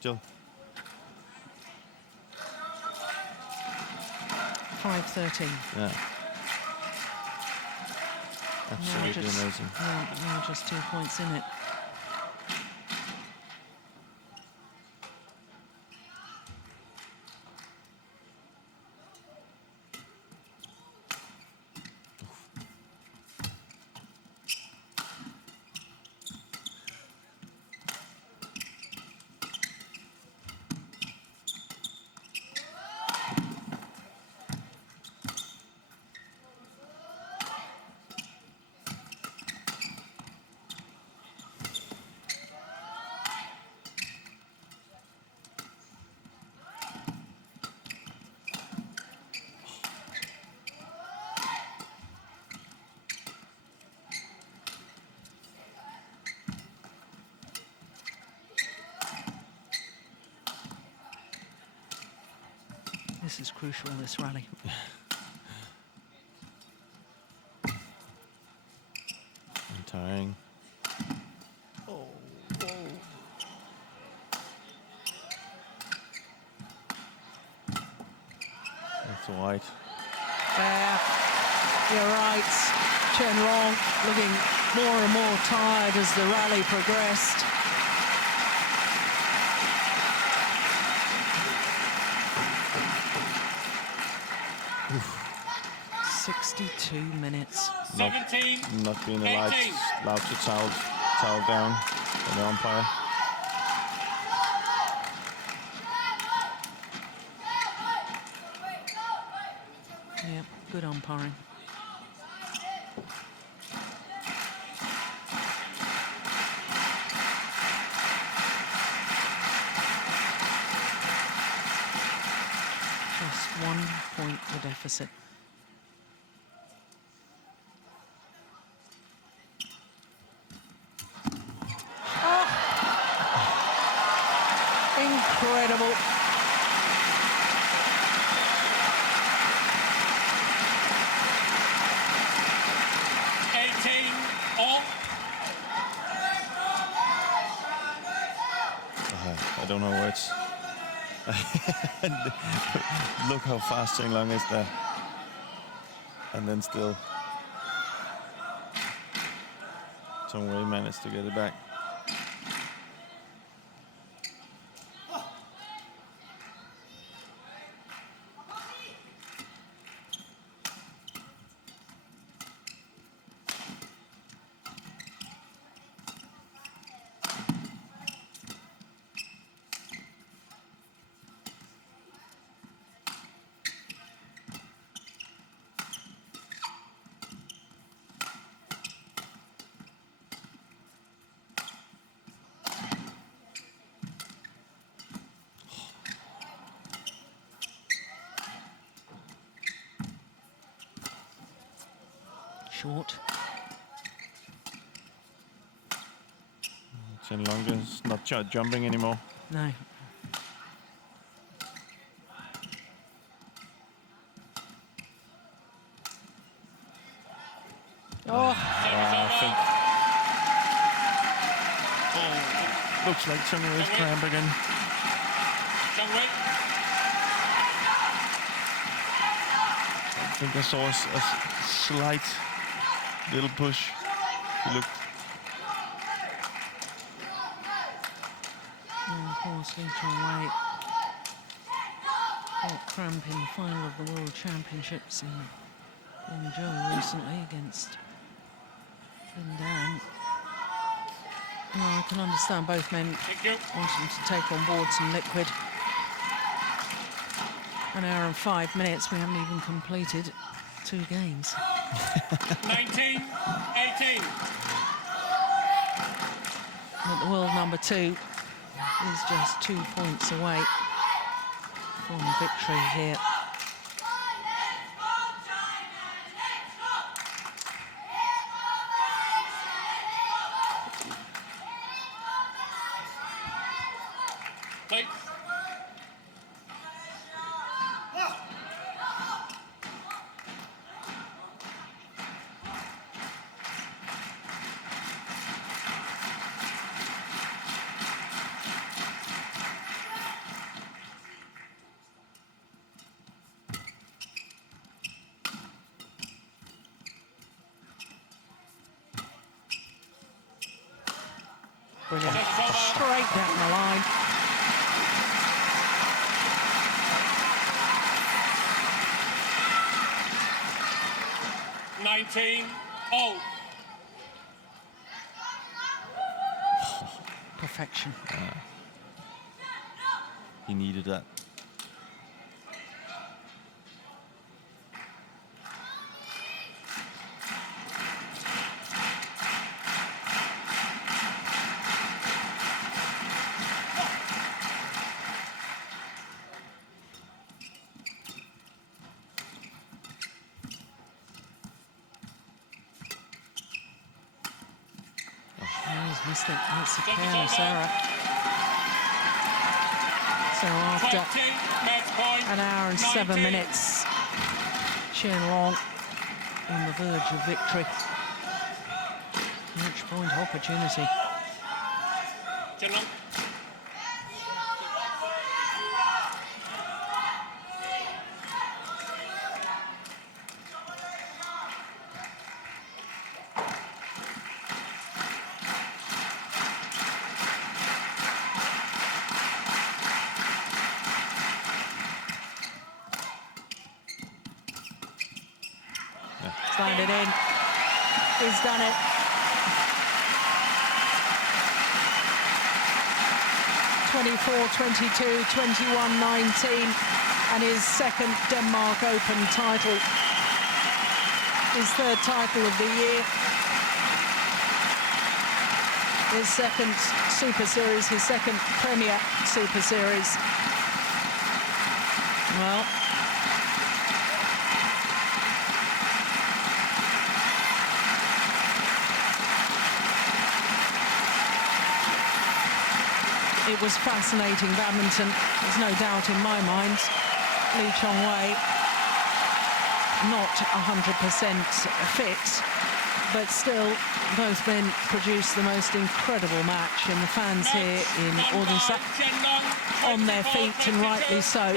Jill? 5:13. Yeah. Absolutely amazing. Yeah, now just 2 points in it. This is crucial, this rally. Tiring. That's white. You're right. Chen Long looking more and more tired as the rally progressed. Oof. 62 minutes. 17. Not being allowed to towel down by the umpire. Yeah, good umpiring. Just 1 point the deficit. Incredible. I don't know where it's. Look how fast Chen Long is there. And then still Chong Wei managed to get it back. Short. Chen Long is not jumping anymore. No. Oh. I think. Oh, looks like Chong Wei's cramp again. Chong Wei. I think I saw a slight little push. He looked. And of course, Chong Wei got cramp in the final of the World Championships in Zhou recently against Dan. No, I can understand both men wanting to take on board some liquid. An hour and 5 minutes, we haven't even completed 2 games. 19, 18. But the world number 2 is just 2 points away from victory here. Play. brilliant. Straight down the line. Perfection. He needed that. He's missed it. That's a careless error. So after an hour and 7 minutes, Chen Long on the verge of victory. Match point opportunity. Landed in. He's done it. (24-22, 21-19), and his second Denmark Open title. His third title of the year. His second Super Series, his second Premier Super Series. Well, it was fascinating badminton. There's no doubt in my mind. Chong Wei, not 100% fit, but still, both men produced the most incredible match, and the fans here in Odense on their feet, and rightly so.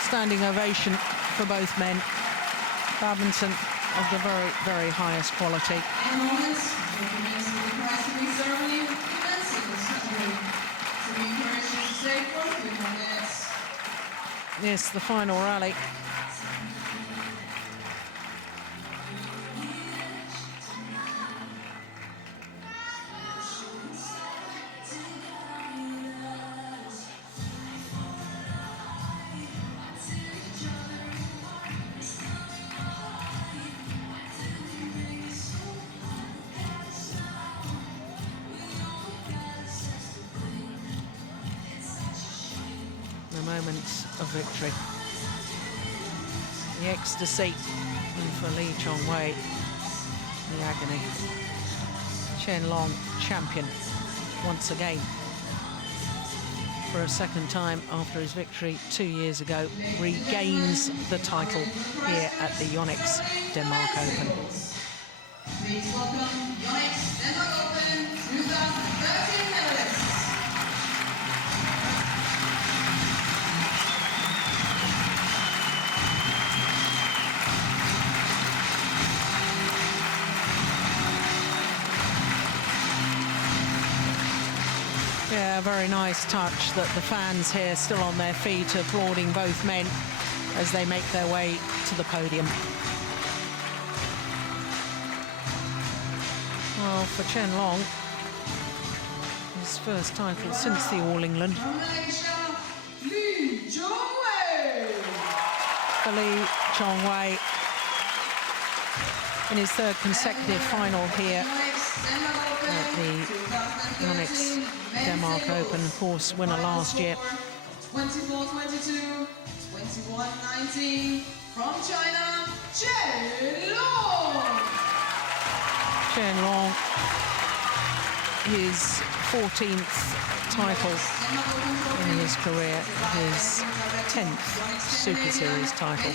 Standing ovation for both men. Badminton of the very, very highest quality. Yes, the final rally. Moments of victory. The ecstasy for Chong Wei, the agony. Chen Long, champion once again. For a second time after his victory 2 years ago, regains the title here at the YONEX Denmark Open. Please welcome YONEX Denmark Open 2013 medalists. Yeah, very nice touch that the fans here still on their feet applauding both men as they make their way to the podium. Well, for Chen Long, his first title since the All England. For Chong Wei in his third consecutive final here at the YONEX Denmark Open, of course, winner last year. 24-22, 21-19 from China, Chen Long. Chen Long, his 14th title in his career, his 10th Super Series title.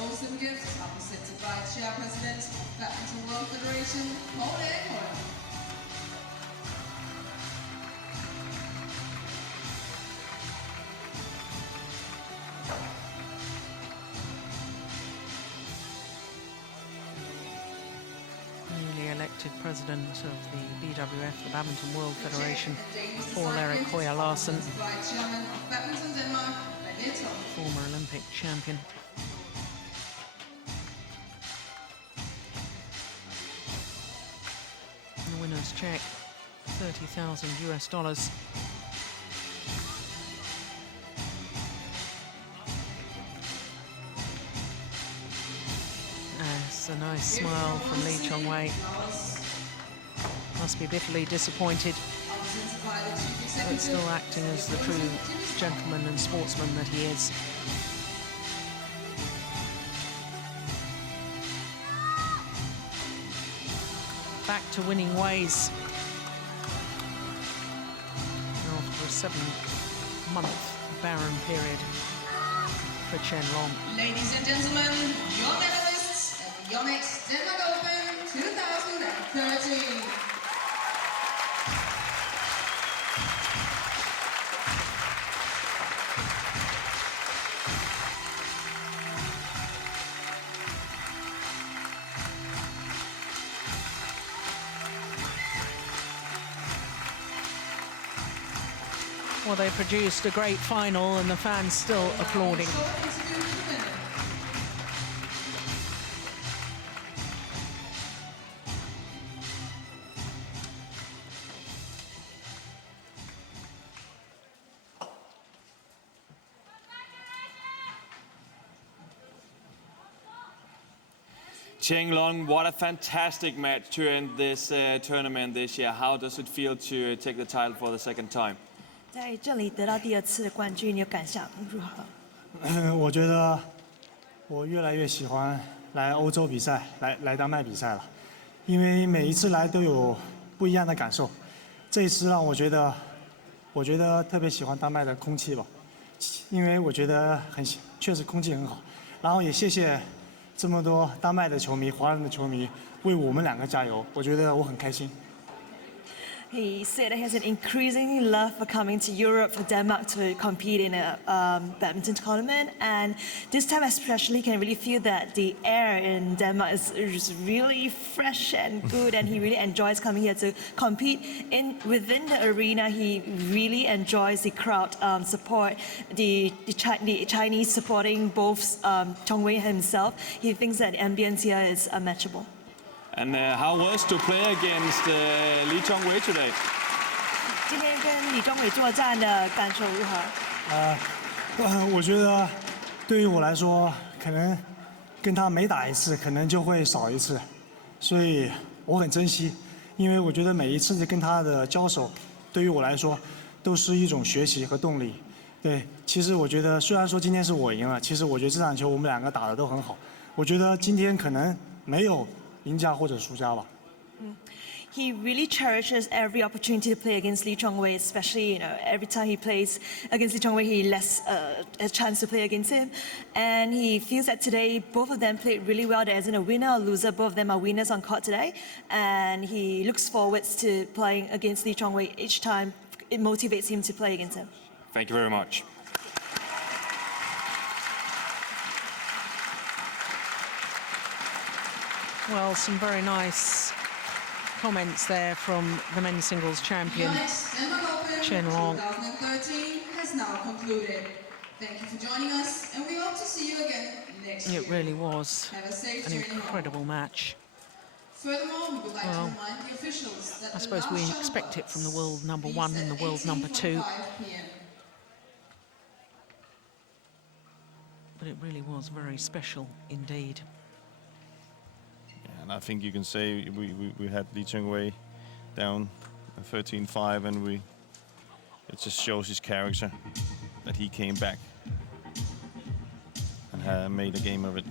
Awesome gifts are presented by Chairpresident of Badminton World Federation, Chong Wei. elected president of the BWF, the Badminton World Federation, Paul Erik Hoyer Larsen, former Olympic champion. And the winner's check, $30,000 US. That's a nice smile from Chong Wei. Must be bitterly disappointed, but still acting as the true gentleman and sportsman that he is. Back to winning ways after a 7-month barren period for Chen Long. Ladies and gentlemen, your medalists at the YONEX Denmark Open 2013. Well, they produced a great final and the fans still applauding. Long, what a fantastic match to end this tournament this year. How does it feel to take the title for the second time? 在这里得到第2次的冠军，你的感想如何？我觉得我越来越喜欢来欧洲比赛，来丹麦比赛了，因为每一次来都有不一样的感受。这一次让我觉得特别喜欢丹麦的空气吧，因为我觉得确实空气很好。然后也谢谢这么多丹麦的球迷、华人的球迷为我们2个加油，我觉得我很开心。 He said he has an increasing love for coming to Europe, for Denmark to compete in a badminton tournament. And this time especially, can really feel that the air in Denmark is really fresh and good. And he really enjoys coming here to compete within the arena. He really enjoys the crowd support, the Chinese supporting both Chong Wei himself. He thinks that the ambience here is unmatchable. And how was to play against Chong Wei today? 今天跟李宗伟作战的感受如何？我觉得对于我来说，可能跟他每打一次，可能就会少一次，所以我很珍惜，因为我觉得每一次跟他的交手，对于我来说都是一种学习和动力。对，其实我觉得虽然说今天是我赢了，其实我觉得这场球我们2个打得都很好。我觉得今天可能没有 赢家或者输家吧。He really cherishes every opportunity to play against Chong Wei, especially every time he plays against Chong Wei, he lets a chance to play against him, and he feels that today both of them played really well. There isn't a winner or loser; both of them are winners on court today, and he looks forward to playing against Chong Wei each time. It motivates him to play against him. Thank you very much. Well, some very nice comments there from the men's singles champion, YONEX Denmark Open Chen Long. 2013 has now concluded. Thank you for joining us, and we hope to see you again next year. It really was Have a safe an journey home. incredible match. Furthermore, we would like Well, to remind the officials that I suppose we expect it from the world number 1 and the world number 2. But it really was very special indeed. And I think you can say we had Chong Wei down 13-5, and it just shows his character that he came back and made a game of it.